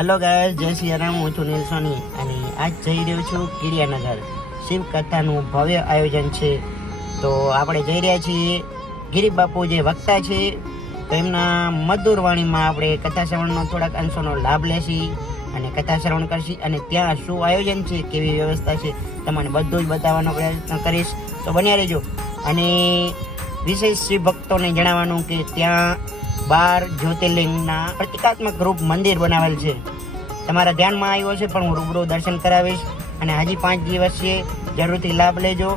Hello guys, જય શ્રી રામ. હું છું નીલ સોની અને આજ જઈ રહ્યો છું કિડિયાનગર. શિવ કથાનું ભવ્ય આયોજન છે. તો આપણે જઈ રહ્યા છીએ. ગિરીશ બાપુ જે વક્તા છે તો એમના મધુર વાણીમાં આપણે કથા શ્રવણનો થોડાક અંશોનો લાભ લેશી અને કથા શ્રવણ કરશી અને ત્યાં શું આયોજન છે, કેવી વ્યવસ્થા છે, તમને બધું જ બતાવવાનો પ્રયત્ન કરીશ. તો બન્યા રહેજો. અને વિશેષ શિવ ભક્તોને જણાવવાનું કે ત્યાં 12 જ્યોતિર્લિંગના પ્રતિકાત્મક રૂપ મંદિર બનાવેલ છે. તમારા ધ્યાનમાં આવ્યો છે પણ હું રૂબરૂ દર્શન કરાવીશ. અને હજી 5 દિવસ છે, જરૂરથી લાભ લેજો.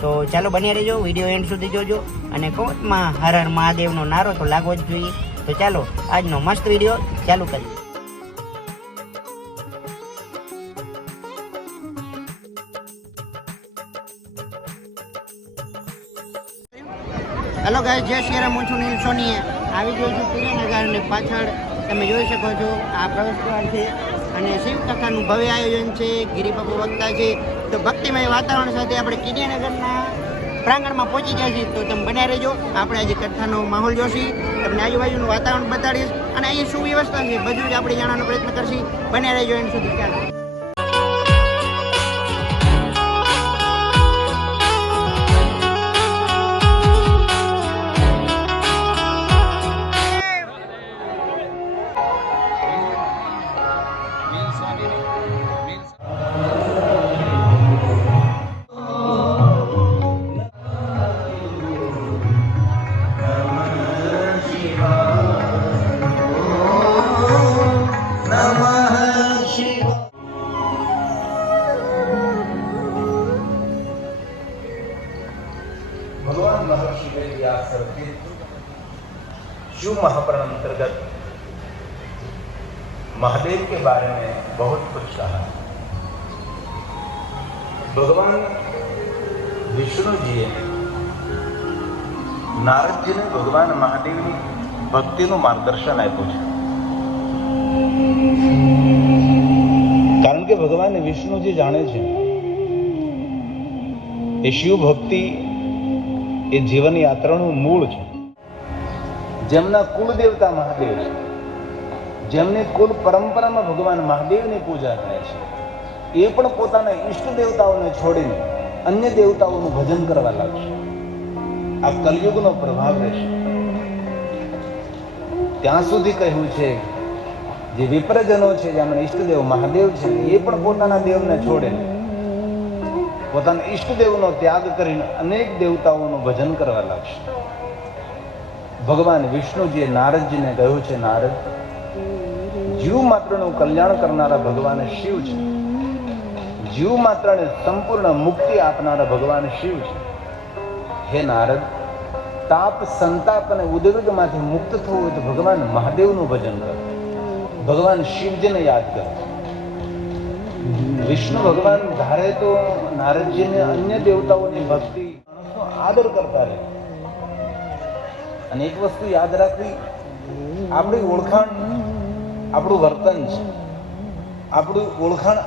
તો ચાલો બન્યા રહેજો, વિડીયો એન્ડ સુધી જોજો અને કોમેન્ટમાં હર હર મહાદેવનો નારો તો લાગવો જ જોઈએ. તો ચાલો આજનો મસ્ત વિડીયો ચાલુ કરીએ. હેલો ગાઈસ, જય શ્રી રામ. હું છું નીલ સોની. આવી ગયો છું કિડિયાનગર અને પાછળ તમે જોઈ શકો છો આ પ્રવેશ દ્વાર છે અને શિવ કથાનું ભવ્ય આયોજન છે. ગિરીશ બાપુ વક્તા છે. તો ભક્તિમય વાતાવરણ સાથે આપણે કિડિયાનગરના પ્રાંગણમાં પહોંચી ગયા છીએ. તો તમે બન્યા રહેજો. આપણે આજે કથાનો માહોલ જોશી, તમને આજુબાજુનું વાતાવરણ બતાડીશ અને અહીં શું વ્યવસ્થા છે બધું જ આપણે જાણવાનો પ્રયત્ન કરશી. બન્યા રહેજો એન્ડ સુધી. ચાલો. भगवान महर्षि व्यास के शिव महापुराण अंतर्गत महादेव के बारे में बहुत कुछ कहा। भगवान विष्णु जी नारद जी ने भगवान महादेव की भक्ति નું માર્ગદર્શન આપ્યું છે. કારણ કે ભગવાન વિષ્ણુજી જાણે છે એ શિવ ભક્તિ એ જીવન યાત્રાનું મૂળ છે. જેમના કુલ દેવતા મહાદેવ છે, જેમની કુલ પરંપરામાં ભગવાન મહાદેવની પૂજા થાય છે, એ પણ પોતાના ઈષ્ટ દેવતાઓને છોડીને અન્ય દેવતાઓનું ભજન કરવા લાગશે. આ કલયુગનો પ્રભાવ રહેશે. ત્યાં સુધી કહ્યું છે જે વિપ્રજનો છે, જેમના ઈષ્ટદેવ મહાદેવ છે, એ પણ પોતાના દેવને છોડીને પોતાના ઈષ્ટદેવનો ત્યાગ કરીને અનેક દેવતાઓનું ભજન કરવા લાગશે. ભગવાન વિષ્ણુજીએ નારદજીને કહ્યું છે, નારદ, જીવ માત્રનું કલ્યાણ કરનારા ભગવાન શિવ છે. જીવ માત્રને સંપૂર્ણ મુક્તિ આપનારા ભગવાન શિવ છે. હે નારદ, તાપ, સંતાપ અને ઉદ્વેગમાંથી મુક્ત થવું હોય તો ભગવાન મહાદેવનું ભજન કરો, ભગવાન શિવજીને યાદ કરો. વિષ્ણુ ભગવાન ધારે તો નારદજીને અન્ય દેવતાઓની ભક્તિ આદર કરતા રહે. અને એક વસ્તુ યાદ રાખવી, આપણી ઓળખાણ આપણું વર્તન છે, આપણું ઓળખાણ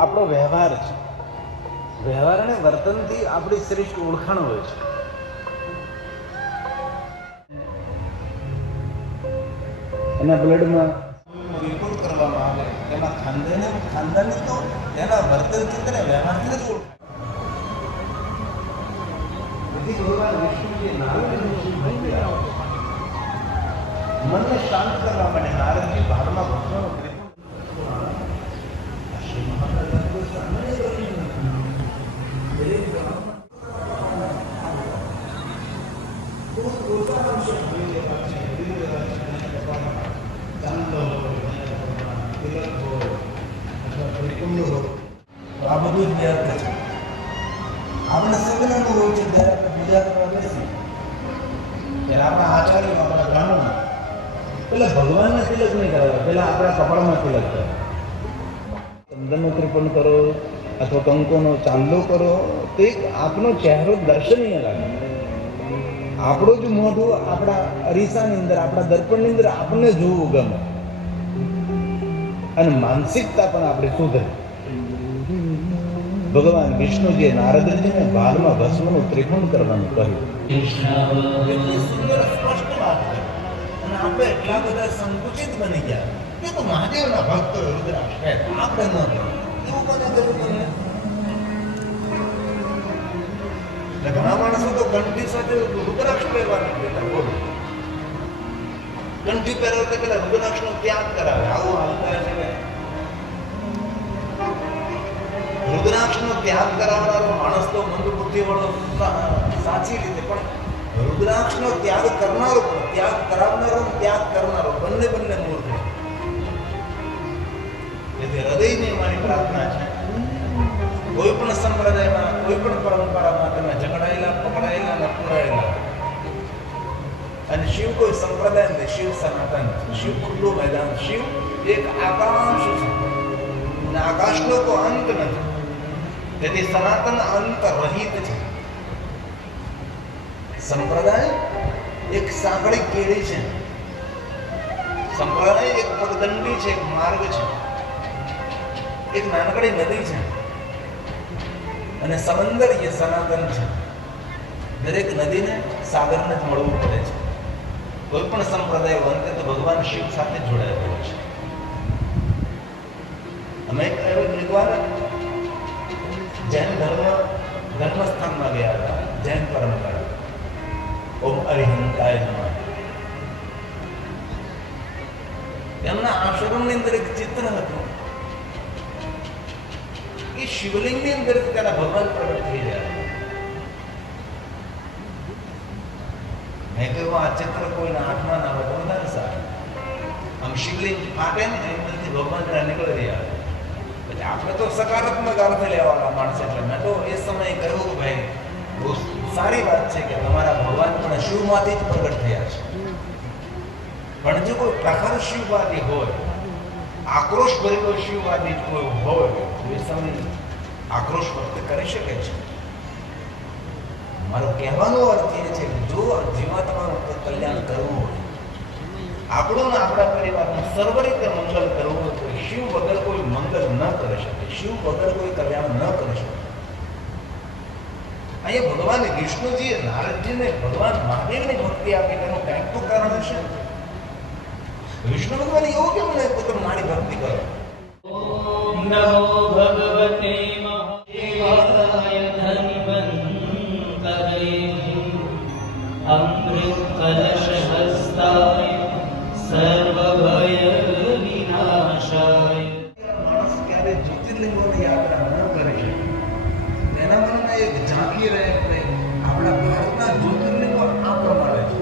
આપણો વ્યવહાર છે. વ્યવહાર અને વર્તનથી આપણી શ્રેષ્ઠ ઓળખાણ હોય છે. એના બ્લડમાં વિપુલ કરવામાં આવે, એમાં ખાનદાની તો એના વર્તનથી તેને વ્યવહારથી જ ઓળખાય. બધી ભગવાન વિષ્ણુજી નારદજી મનને શાંત કરવા માટે નારદજી ભાવમાં ભગવાન આ બધું જ યાદ છે. આપણે સગલાનું હોય છે ત્યારે આપણે પૂજા કરવા બેસીએ ત્યારે આપણા આચાર્યો, આપણા બ્રાહ્મણો પેલા ભગવાનને તિલક નહીં કરાવે, પેલા આપણા કપાળમાં તિલક કરે. ચંદનનું ત્રિપન કરો અથવા કંકોનો ચાંદલો કરો તો એક આપનો ચહેરો દર્શનીય લાગે. આપણું જ મોઢું આપણા અરીસાની અંદર, આપણા દર્પણની અંદર આપણને જોવું ગમે અને માનસિકતા પણ આપણે સુધરે. ભગવાન વિષ્ણુજીએ નારદજીને બાલમાં ભસ્મનું ત્રિકોણ કરવાનું કહ્યું. એટલી સુંદર સ્પષ્ટ વાત છે. અને આપણે એટલા બધા સંકુચિત બની ગયા કે તો મહાદેવના ભક્તો રુદ્રાક્ષ પહેરે, આપણે ન પહેરે. એવું કોને કર્યું તમને? એટલે ઘણા માણસો તો કંઠી સાથે રુદ્રાક્ષ પહેરવા નથી દેતા. બોલો, કંઠી પહેરવા તો પેલા રુદ્રાક્ષનો ત્યાગ કરાવે. આવું હાલતા છે ને. રુદ્રાક્ષનો ત્યાગ કરાવનારો માણસ તો મંદ બુદ્ધિ વાળો સાચી રીતે, પણ રુદ્રાક્ષનો ત્યાગ કરનારો પણ ત્યાગ કરાવનારો ત્યાગ કરનારો બંને મૂર્ખ છે. એટલે હૃદયની મારી પ્રાર્થના છે, કોઈ પણ સંપ્રદાયમાં, કોઈ પણ પરંપરામાં તમે ઝઘડાયેલા, પકડાયેલા ને પુરાયેલા, અને શિવ કોઈ સંપ્રદાય નથી, શિવ સનાતન છે. શિવ ખુલ્લું મેદાન, શિવ એક આકાશ છે અને આકાશનો તો અંત નથી. તેથી સનાતન અંત રહિત છે. સંપ્રદાય એક સાંકળી કેળી છે, સંપ્રદાય એક પગદંડી છે, એક માર્ગ છે, એક નાનકડી નદી છે, અને સમંદર એ સનાતન છે. દરેક નદીને સાગરને જ મળવું પડે છે. કોઈ પણ સંપ્રદાય અંતે તો ભગવાન શિવ સાથે જોડાયેલો છે. અમે એકવાર જૈન ધર્મસ્થાનમાં ગયા હતા, જૈન પરંપરા. ઓમ અરિહંતાય નમઃ. એમના આશ્રમની અંદર એક ચિત્ર હતું. એ શિવલિંગની અંદર તેના ભગવાન પ્રગટ થઈ રહ્યા હતા. મેં કહ્યું આ ચિત્ર કોઈના હાથમાં ના હોય તો વધારે સારું. આમ શિવલિંગ ફાટે ને એમનાથી ભગવાન નીકળી રહ્યા હતા. પછી આપણે તો સકારાત્મક અર્થ લેવાના માણસ, એટલે મેં તો એ સમયે કહ્યું કે ભાઈ બહુ સારી વાત છે કે તમારા ભગવાન પણ શિવમાંથી જ પ્રગટ થયા છે. પણ જો કોઈ પ્રખર શિવવાદી હોય, આક્રોશ ભરેલો શિવવાદી કોઈ હોય તો એ સમય આક્રોશ વ્યક્ત કરી શકે છે. મારો કહેવાનો અર્થ એ છે કે જો જીવાત્માનું કલ્યાણ કરવું હોય, આપણું ને આપણા પરિવારનું સર્વ રીતે મંગલ કરવું હોય તો શિવ વગર કોઈ મંગલ ન કરી શકે, શિવ વગર કોઈ કલ્યાણ ન કરી શકે. અહીંયા ભગવાન વિષ્ણુજીએ નારદજીને ભગવાન મહાદેવની ભક્તિ આપી, તેનું કંઈક તો કારણ હશે. વિષ્ણુ ભગવાન એવું કેમ નહીં કે તમે મારી ભક્તિ કરો? ઓમ નમો ભગવતે મહાદેવાય ધન્વંતરે અમૃત કલશ હસ્તાય સર્વભય વિનાશાય. માણસ ક્યારે જ્યોતિર્લિંગોની યાત્રા ન કરી શકે, તેના મનમાં એક ઝાંખી રહે કે આપણા ભારતના જ્યોતિર્લિંગો આ પ્રમાણે છે.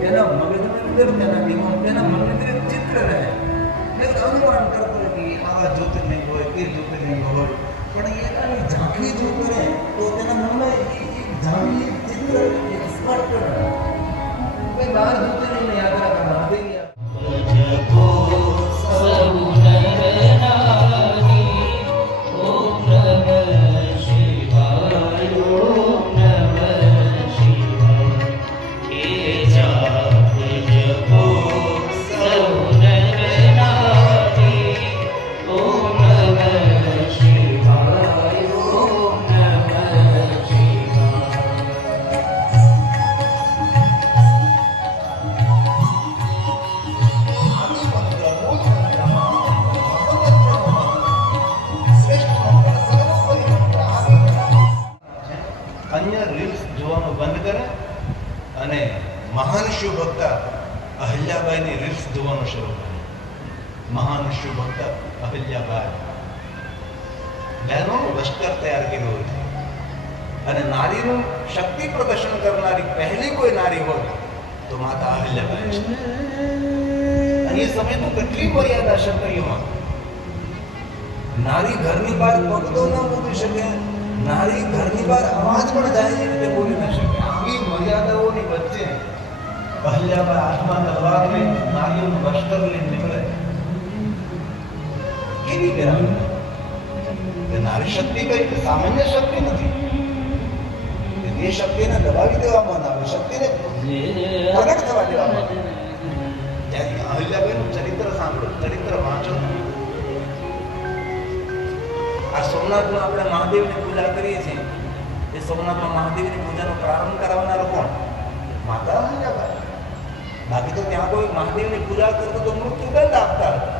તેના મગજની અંદર, તેના દિમાગ, તેના મનની અંદર એક ચિત્ર રહે. એક અનુમાન કરતો હોય કે આવા જ્યોતિર્લિંગ હોય, તે જ્યોતિર્લિંગ હોય, પણ એનાની ઝાંખી જો કરે તો તેના મનમાં એક ઝાંખી ચિત્ર એક સ્પષ્ટ રહે. કોઈ 12 જ્યોતિર્લિંગની યાત્રા કરવા મહાદેવની જપો સૌ નરનારી ઓમ નમઃ શિવાય ઓમ નમઃ શિવાય. એ જાપ જપો સૌ નરનારી ઓમ નમઃ શિવાય ઓમ નમઃ શિવાય. અન્ય રીલ્સ જોવાનું બંધ કરે અને મહાન શિવ ભક્ત અહલ્યાબાઈની રીલ્સ જોવાનું શરૂ કરે. મહાન શિવ ભક્ત અહલ્યાબાઈ બહેનોનું લશ્કર તૈયાર કર્યું છે, અને નારીનું શક્તિ પ્રદર્શન કરનારી પહેલી કોઈ નારી હોય તો માતા અહલ્યાબાઈ છે. અને એ સમય તો કેટલી મર્યાદા ક્ષત્રિયોમાં. નારી ઘરની બહાર પગ તો ન મૂકી શકે, નારી ઘરની બહાર અવાજ પણ જાય એ રીતે બોલી ન શકે. આવી મર્યાદાઓની વચ્ચે અહલ્યાબાઈ હાથમાં તલવાર લઈ નારીઓનું લશ્કર લઈને નીકળે. કેવી વેરાવી કે નારી શક્તિ કઈ સામાન્ય શક્તિ નથી. એ શક્તિને દબાવી દેવામાં ના આવે, શક્તિને પ્રગટ થવા દેવામાં આવે. ત્યારે અહલ્યાબાઈનું ચરિત્ર સાંભળો, ચરિત્ર વાંચો. આ સોમનાથમાં આપણે મહાદેવની પૂજા કરીએ છીએ, એ સોમનાથમાં મહાદેવની પૂજાનો પ્રારંભ કરાવનારો કોણ? માતા અહલ્યાબાઈ. બાકી તો ત્યાં કોઈ મહાદેવની પૂજા કરતો તો મૃત્યુદંડ આપતા હતા.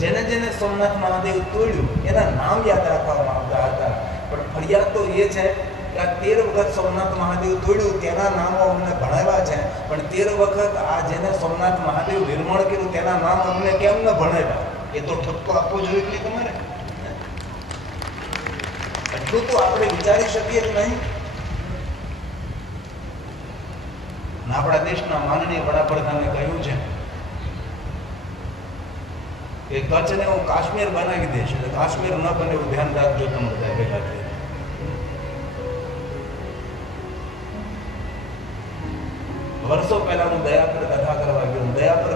જેને જેને સોમનાથ મહાદેવ તોડ્યું એના નામ યાદ રાખવામાં આવતા હતા. પણ ફરિયાદ તો એ છે કે આ 13 વખત સોમનાથ મહાદેવ તોડ્યું તેના નામો અમને ભણાવ્યા છે, પણ 13 વખત આ જેને સોમનાથ મહાદેવ નિર્મળ કર્યું તેના નામ અમને કેમ ન ભણાવ્યા? એ તો ઠપકો આપવો જોઈએ કે તમારે? એટલું તો આપણે વિચારી શકીએ જ નહીં. આપણા દેશના માનનીય વડાપ્રધાને કહ્યું છે કે કચ્છને હું કાશ્મીર બનાવી દઈશ, એટલે કાશ્મીર ન બને એવું ધ્યાન રાખજો તમે બધા ભેગા થઈ. વર્ષો પહેલા હું દયાપર કથા કરવા ગયો. દયાપર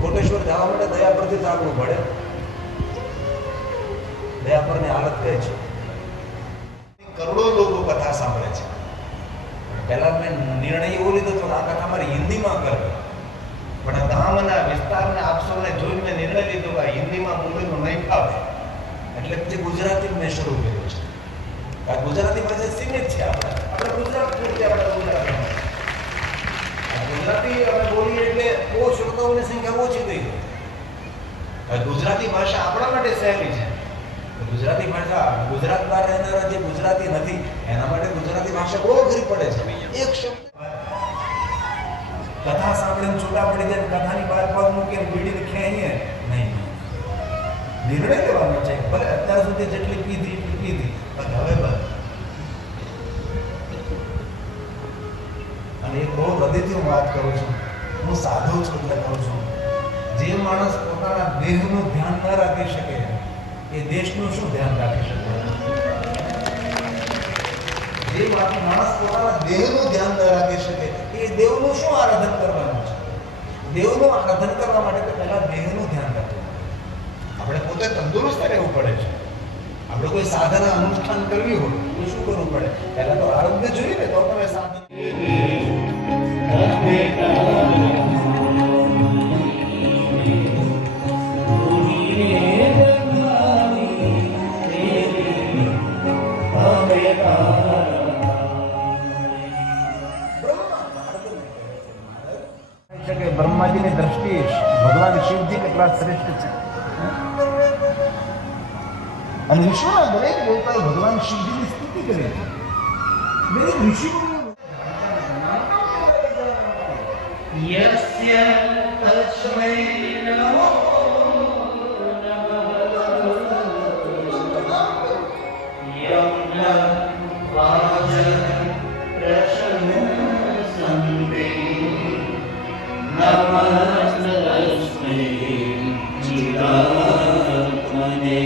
કોટેશ્વર જવા માટે દયાપરથી ચાલવું પડે. દયાપરની હાલત કઈ છે? કરોડો લોકો કથા સાંભળે છે. પહેલા મેં નિર્ણય એવો લીધો હતો કે આ કથા મારે હિન્દીમાં કરવી, પણ ગામના વિસ્તારના આપસોને જોઈને મેં નિર્ણય લીધો કે હિન્દીમાં મુંબઈમાં નહીં ફાવે, એટલે પછી ગુજરાતી મેં શરૂ કર્યું છે. આ ગુજરાતી ભાષા સીમિત છે. આપણે ગુજરાત પૂરતી આપણે ગુજરાતી અમે બોલીએ એટલે બહુ શ્રોતાઓની સંખ્યા ઓછી થઈ ગઈ. ગુજરાતી ભાષા આપણા માટે સહેલી છે. ગુજરાતી ભાષા ગુજરાત બહાર રહેનારા જે ગુજરાતી નથી એના માટે ગુજરાતી ભાષા બહુ અઘરી પડે છે. એક શબ્દ કથા સાંભળીને છૂટા પડી જાય, કથાની બહાર પગ મૂકીને બીડીને ખેંચીએ નહીં. નિર્ણય લેવાનો છે. ભલે અત્યાર સુધી જેટલી પીધી એટલી પીધી, પણ હવે બંધ. અને એક બહુ હૃદયથી હું વાત કરું છું. હું સાધુ છું એટલે કહું છું, જે માણસ પોતાના દેહનું ધ્યાન ન રાખી શકે એ દેશનું શું ધ્યાન રાખી શકે? જે માણસ પોતાના દેહનું ધ્યાન ન રાખી શકે એ દેવનું શું આરાધન કરવાનું છે? દેવનું આરાધન કરવા માટે તો પહેલા દેહનું ધ્યાન રાખવું. આપણે પોતે તંદુરસ્ત રહેવું પડે છે. આપણે કોઈ સાધના અનુષ્ઠાન કરવી હોય તો શું કરવું પડે? પહેલા તો આરોગ્ય જોઈએ ને તો તમે સાધન. બ્રહ્માજીની દ્રષ્ટિએ ભગવાન શિવજી કેટલા શ્રેષ્ઠ છે. અને વિશ્વના દરેક દેવતાએ ભગવાન શિવજીની સ્તુતિ કરી છે. દરેક ઋષિઓ यस्य तस्मै नमो नमः यं न वाजनं प्रशंसन्ते नमस्तस्मै चिदात्मने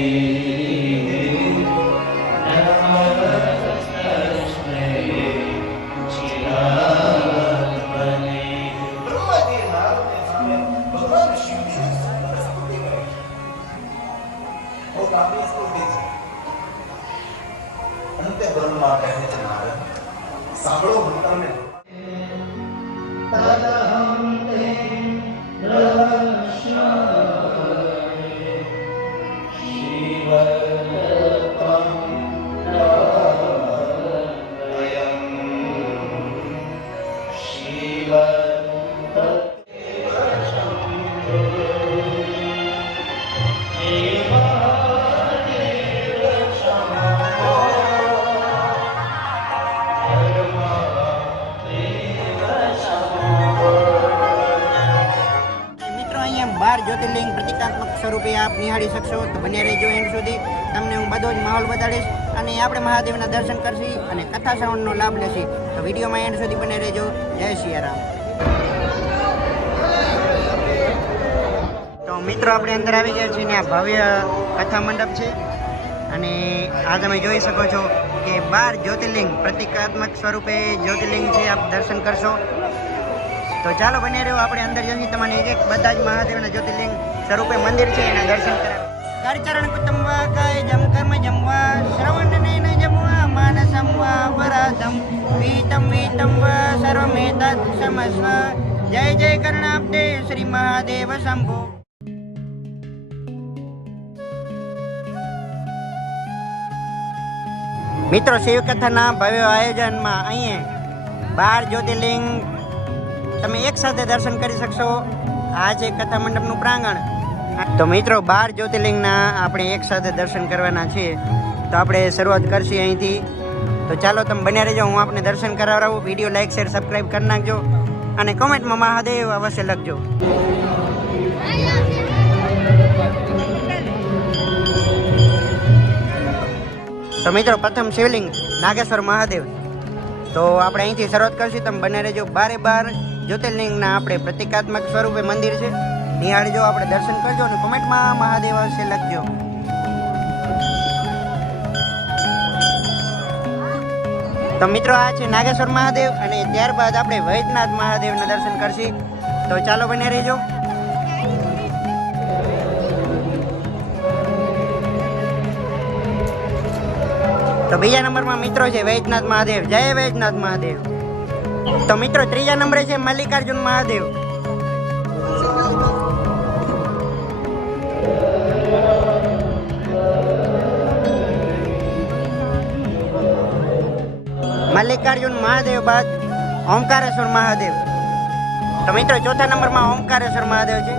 સાંભળો મંત્રને. તદહં તે પ્રવક્ષ્યામિ શિવતમ નયં શિવતમ જ્યોતિર્લિંગ પ્રતિકાત્મક સ્વરૂપે આપ નિહાળી શકશો. તો બન્યા રહેજો એન્ડ સુધી. તમને હું બધો જ માહોલ બતાડીશ અને આપણે મહાદેવના દર્શન કરશી અને કથા શ્રવણનો લાભ લેશી. તો વિડીયોમાં એન્ડ સુધી બન્યા રહેજો. જય સિયારામ. તો મિત્રો આપણે અંદર આવી ગયા છીએ ને આ ભવ્ય કથા મંડપ છે અને આ તમે જોઈ શકો છો કે 12 જ્યોતિર્લિંગ પ્રતિકાત્મક સ્વરૂપે જ્યોતિર્લિંગ છે. આપ દર્શન કરશો. તો ચાલો બન્યા રહ્યો. આપણે અંદર જઈએ તમને એક બધા જ મહાદેવના જ્યોતિર્લિંગ સ્વરૂપે મંદિર છે એના દર્શન કરાવે. કરચરણ કુટુંબા કાય જમ કર્મ જમવા શ્રવણ નયન જમવા માનસમવા વરાધમ વીતમ વીતમ વા સર્વમેતત સમસ્વ. જય જય કર્ણાબ્દે શ્રી મહાદેવ શંભો. મિત્રો શિવકથાના ભવ્ય આયોજનમાં અહીંયા 12 જ્યોતિર્લિંગ તમે એક સાથે દર્શન કરી શકશો. આ છે કથા મંડપનું પ્રાંગણ. તો મિત્રો 12 જ્યોતિર્લિંગના આપણે એક સાથે દર્શન કરવાના છીએ. તો આપણે શરૂઆત કરશી અહીંથી. તો ચાલો તમે બન્યા રહેજો, હું આપને દર્શન કરાવડાવું. વિડીયો લાઈક શેર સબસ્ક્રાઈબ કરી નાખજો અને કોમેન્ટમાં મહાદેવ અવશ્ય લખજો. તો મિત્રો પ્રથમ શિવલિંગ નાગેશ્વર મહાદેવ. તો આપણે અહીંથી શરૂઆત કરશું. તમે બને રહેજો. 12 જ્યોતિર્લિંગના આપણે પ્રતિકાત્મક સ્વરૂપે મંદિર છે. નિહાળજો, આપણે દર્શન કરજો અને કોમેન્ટમાં મહાદેવ અવશ્ય લખજો. તો મિત્રો આ છે નાગેશ્વર મહાદેવ અને ત્યારબાદ આપણે વૈદ્યનાથ મહાદેવના દર્શન કરશી. તો ચાલો બને રહેજો. તો બીજા નંબરમાં મિત્રો છે વૈદ્યનાથ મહાદેવ. જય વૈદ્યનાથ મહાદેવ. તો મિત્રો ત્રીજા નંબરે છે મલ્લિકાર્જુન મહાદેવ. મલ્લિકાર્જુન મહાદેવ બાદ ઓમકારેશ્વર મહાદેવ. તો મિત્રો ચોથા નંબરમાં ઓમકારેશ્વર મહાદેવ છે.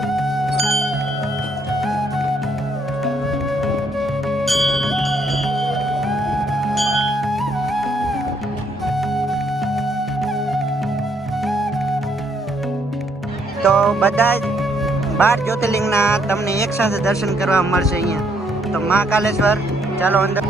તો બધા જ 12 જ્યોતિર્લિંગના તમને એક સાથે દર્શન કરવા મળશે અહીંયા. તો મહાકાલેશ્વર, ચાલો અંદર.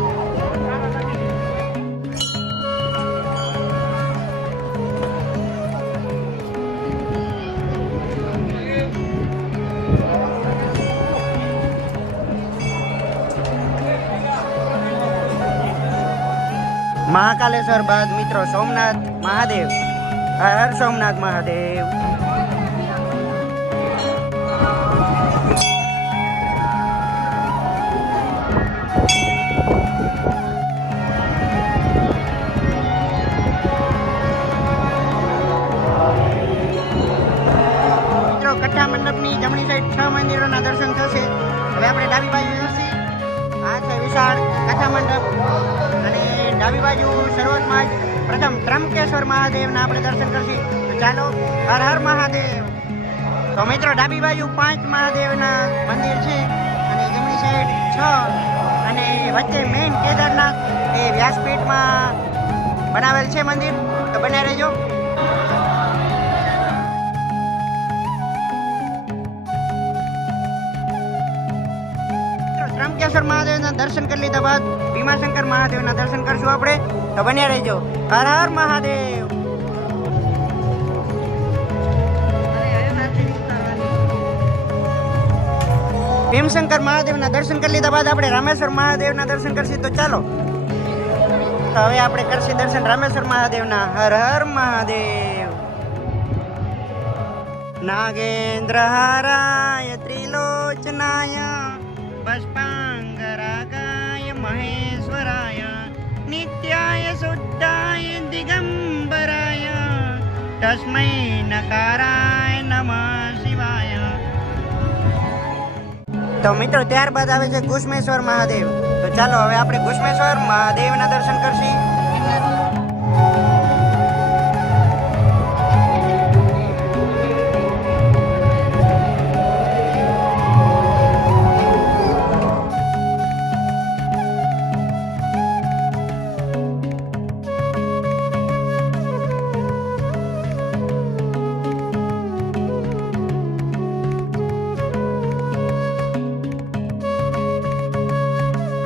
મહાકાલેશ્વર બાદ મિત્રો સોમનાથ મહાદેવ. હર સોમનાથ મહાદેવ. કથા મંડપની જમણી સાઈડ 6 મંદિરોના દર્શન થશે. હવે આપણે ડાબી બાજુ જશે. આ છે વિશાળ કથા મંડપ અને ડાબી બાજુ શરૂઆતમાં જ પ્રથમ ત્રંબકેશ્વર મહાદેવના આપણે દર્શન કરશું. તો ચાલો, હર હર મહાદેવ. તો મિત્રો ડાબી બાજુ 5 મહાદેવના મંદિર છે અને જમણી સાઈડ 6 અને વચ્ચે મેઇન કેદારનાથ એ વ્યાસપીઠમાં બનાવેલ છે મંદિર. તો બન્યા રહેજો. ત્રંબકેશ્વર મહાદેવના દર્શન કરી લીધા બાદ ભીમાશંકર મહાદેવના દર્શન કરશું આપણે. તો બન્યા રહેજો. હર હર મહાદેવ. ભીમશંકર મહાદેવના દર્શન કરી લીધા બાદ આપણે રામેશ્વર મહાદેવના દર્શન કરશું. તો ચાલો, તો હવે આપણે કરશું દર્શન રામેશ્વર મહાદેવના. હર હર મહાદેવ. નાગેન્દ્ર હારાય ત્રિલોચનાય પુષ્પાંગરાગાય મહેશ્વરાય નિત્યાય શુદ્ધાય દિગંબરાય તસ્મૈ નકારાય નમઃ શિવાય. તો મિત્રો ત્યારબાદ આવે છે ઘુષ્મેશ્વર મહાદેવ. તો ચાલો હવે આપણે ઘુષ્મેશ્વર મહાદેવના દર્શન કરશું.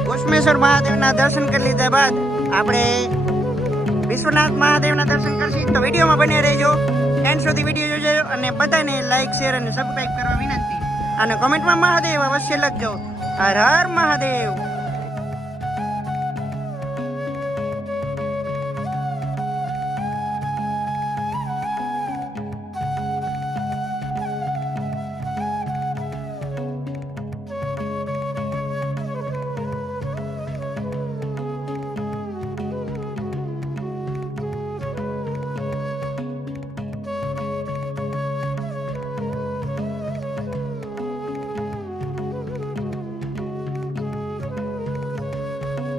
ઘુષ્મેશ્વર મહાદેવના દર્શન કરી લીધા બાદ આપણે વિશ્વનાથ મહાદેવના દર્શન કરશું. તો વિડીયોમાં બને રહેજો, એન્ડ સુધી વિડીયો જોજો અને બધાને લાઈક શેર અને સબસ્ક્રાઈબ કરવા વિનંતી અને કોમેન્ટમાં મહાદેવ અવશ્ય લખજો. હર હર મહાદેવ.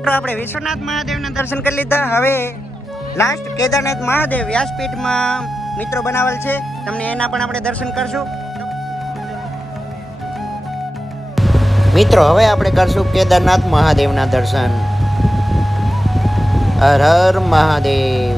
આપણે વિશ્વનાથ મહાદેવના દર્શન કરી લીધા. હવે લાસ્ટ કેદારનાથ મહાદેવ વ્યાસપીઠમાં મિત્રો બનાવેલ છે. તમને એના પણ આપણે દર્શન કરશું. મિત્રો હવે આપણે કરશું કેદારનાથ મહાદેવના દર્શન. હર હર મહાદેવ.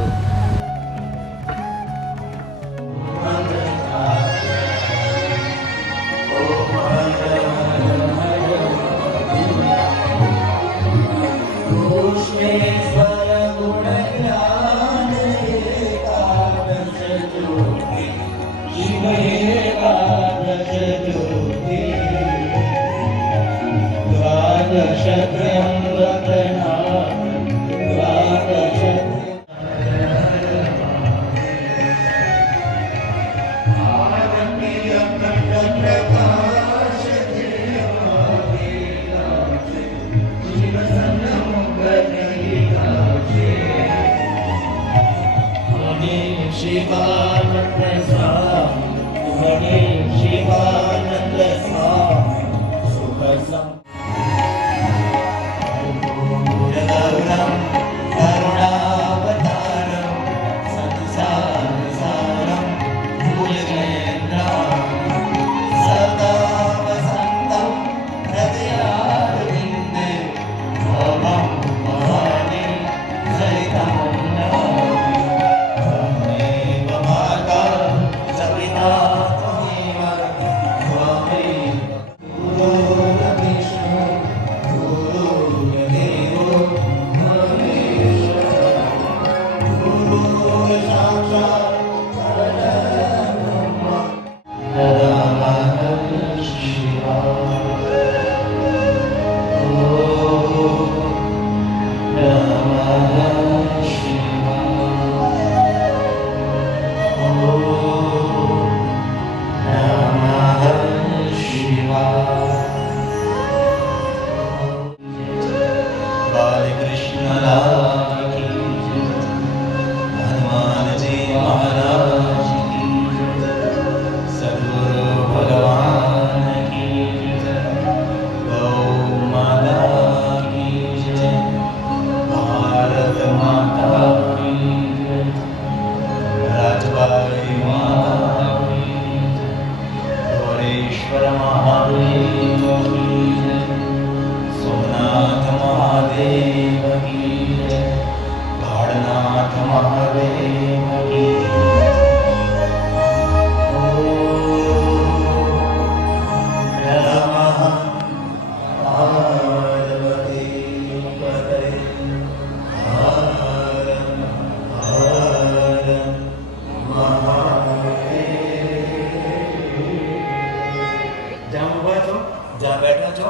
જ્યાં બેઠા છો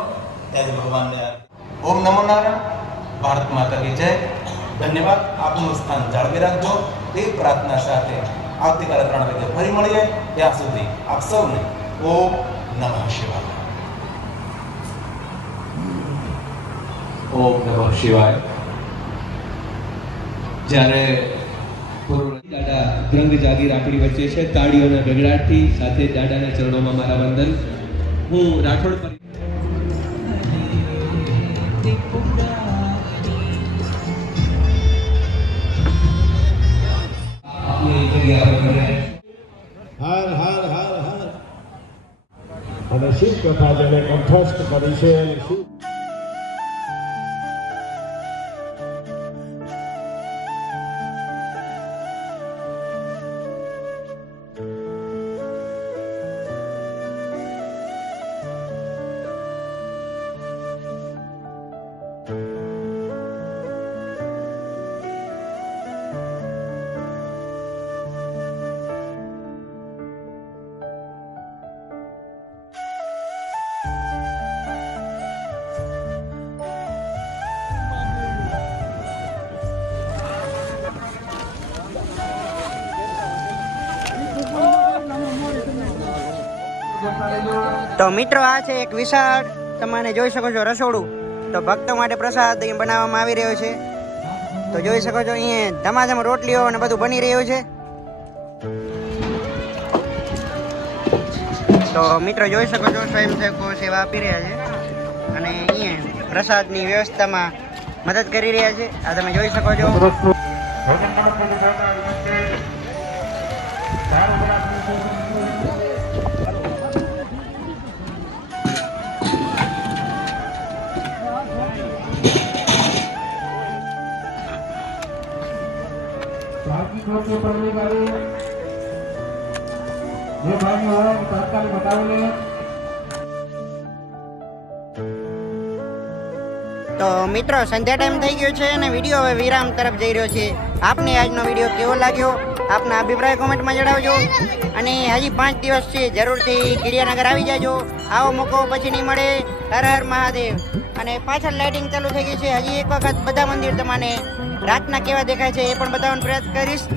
ત્યાંથી ભગવાનને ઓમ નમો નારાયણ. ભારત માતા કી જય. ધન્યવાદ. આપનું સ્થાન જાળવી રાખજો. તે પ્રાર્થના સાથે આવતીકાલે 3 વાગે ફરી મળીએ. ત્યાં સુધી આપ સૌને ઓમ નમઃ શિવાય. ઓમ નમઃ શિવાય. જ્યારે દાદા દ્રંગ જાગીર આપણી વચ્ચે છે. તાળીઓના ગગડાટથી સાથે દાદાના ચરણોમાં મારા વંદન. હું રાઠોડ હર હર હર હર. અને શિવ કથા જેને કંઠસ્થ કરી છે અને શિવ તો મિત્રો આ છે એક વિશાળ, તમે જોઈ શકો છો રસોડું. તો ભક્તો માટે પ્રસાદ અહીં બનાવવામાં આવી રહ્યો છે. તો જોઈ શકો છો અહીંયા ધમાધમ રોટલીઓ અને બધું બની રહ્યું છે. તો મિત્રો જોઈ શકો છો સ્વયંસેવકો સેવા આપી રહ્યા છે અને અહીંયા પ્રસાદની વ્યવસ્થામાં મદદ કરી રહ્યા છે. આ તમે જોઈ શકો છો. ચોથી પગલી ગાડી જે ભાઈની ઓળખ તાત્કાલિક બતાવી લે. તો મિત્રો સંધ્યા ટાઈમ થઈ ગયો છે અને વિડીયો હવે વિરામ તરફ જઈ રહ્યો છે. આપને આજનો વિડીયો કેવો લાગ્યો આપના અભિપ્રાય કોમેન્ટમાં જણાવજો. અને હજી 5 દિવસ છે, જરૂરથી ગિરિયાનગર આવી જાજો. આવો મોકો પછી નહીં મળે. હર હર મહાદેવ. અને પાછળ લાઇટિંગ ચાલુ થઈ ગઈ છે. હજી એક વખત બધા મંદિર તમને રાતના કેવા દેખાય છે એ પણ બતાવવાનો પ્રયાસ કરીશ.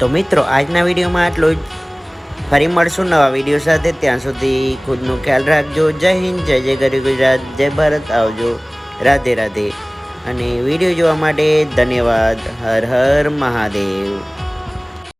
તો મિત્રો આજના વિડીયોમાં આટલું જ. ફરી મળશું નવા વિડીયો સાથે. ત્યાં સુધી ખુદનો ખ્યાલ રાખજો. જય હિન્દ, જય જય ગરી ગુજરાત, જય ભારત. આવજો. રાધે રાધે. અને વિડીયો જોવા માટે ધન્યવાદ. હર હર મહાદેવ.